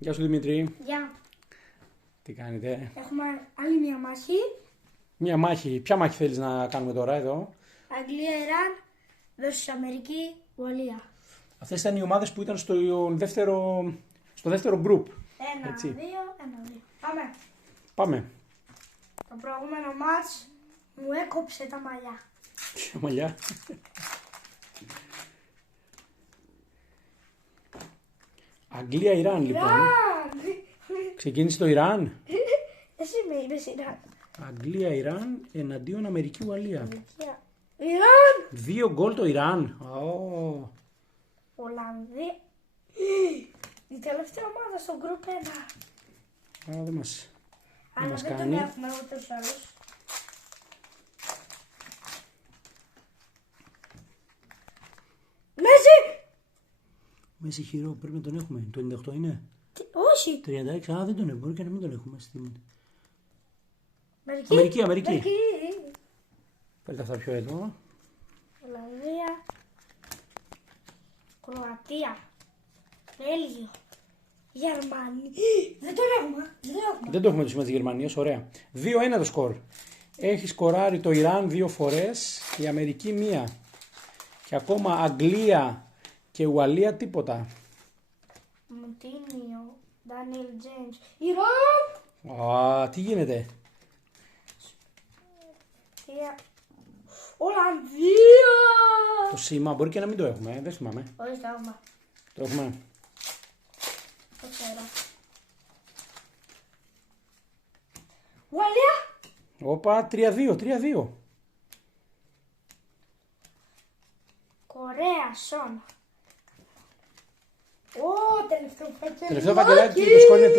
Γεια σου Δημήτρη. Γεια. Τι κάνετε? Έχουμε άλλη μια μάχη. Μια μάχη. Ποια μάχη θέλεις να κάνουμε τώρα εδώ? Αγγλία-Ιράν versus Αμερική, Ουαλία. Αυτές ήταν οι ομάδες που ήταν στο δεύτερο group. Ένα, Έτσι. δύο, ένα, δύο. Πάμε. Πάμε. Το προηγούμενο μάτς μου έκοψε τα μαλλιά. Ποια μαλλιά. Αγγλία-Ιράν λοιπόν. Ιράν! Ξεκίνησε το Ιράν. Εσύ με είπες Ιράν. Αγγλία-Ιράν εναντίον Αμερική-Ουαλία. Ιράν! 2 γκολ το Ιράν. Ολλανδία. Η τελευταία ομάδα στο group 1. Δεν μας Αλλά δεν τον κάνει. έχουμε ούτε τους άλλους. Μέση! Μέση χειρό, πρέπει να τον έχουμε. Το 98 είναι. Όχι. 36, δεν τον έχουμε. Μπορεί και να μην τον έχουμε. Αμερική. Αμερική. Φέρτε αυτά πιο εδώ. Ολλανδία. Κροατία. Βέλγιο. Γερμανία. Δεν τον έχουμε. Δεν το έχουμε το σήμα της Γερμανίας, ωραία. 2-1 το σκορ. Έχει σκοράρει το Ιράν 2 φορές, η Αμερική 1. Και ακόμα Αγγλία και Ουαλία τίποτα. Μουτίνιο. Ντάνιελ Τζέιμς. Ιράν. Τι γίνεται. Ολλανδία. Το σήμα μπορεί και να μην το έχουμε, δεν θυμάμαι. Όχι, το έχουμε. Το έχουμε. Το ξέρω. Ουαλία. Όπα, 3-2. Κορέα, Σον. Τελευταίο φακελάκι. Τελευταίο φακελάκι, το σκορ είναι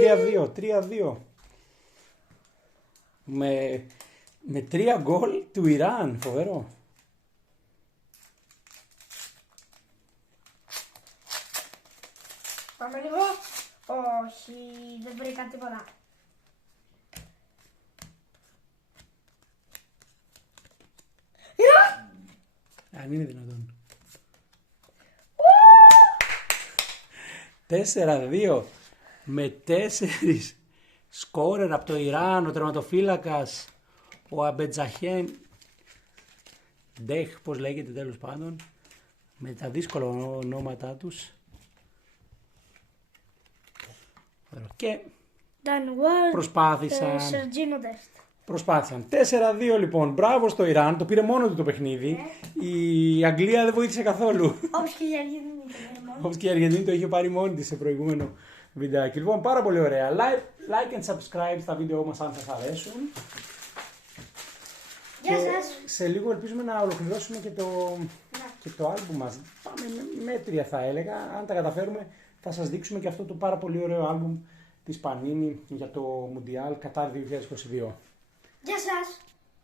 3-2. Με 3 γκολ του Ιράν, φοβερό. Πάμε λίγο. Όχι, δεν βρήκα τίποτα. Ιράν! Αν είναι δυνατόν. 4-2 με 4 σκόρερ από το Ιράν, ο τερματοφύλακας, ο Αμπετζαχέν Ντεχ, πώς λέγεται τέλος πάντων, με τα δύσκολα ονόματά τους. Και προσπάθησαν. 4-2 λοιπόν. Μπράβο στο Ιράν. Το πήρε μόνο του το παιχνίδι. Η Αγγλία δεν βοήθησε καθόλου. Όπως και η Αργεντινή. Όπως και η Αργεντινή το είχε πάρει μόνη της σε προηγούμενο βιντεάκι. Λοιπόν, πάρα πολύ ωραία. Like and subscribe στα βίντεο μας αν σας αρέσουν. Γεια σας. Σε λίγο ελπίζουμε να ολοκληρώσουμε και το άλμπουμ μας. Πάμε μέτρια θα έλεγα. Αν τα καταφέρουμε θα σας δείξουμε και αυτό το πάρα πολύ ωραίο άλμπουμ της Πανίνη για το Μουντιάλ Κατάρ 2022. Γεια σας.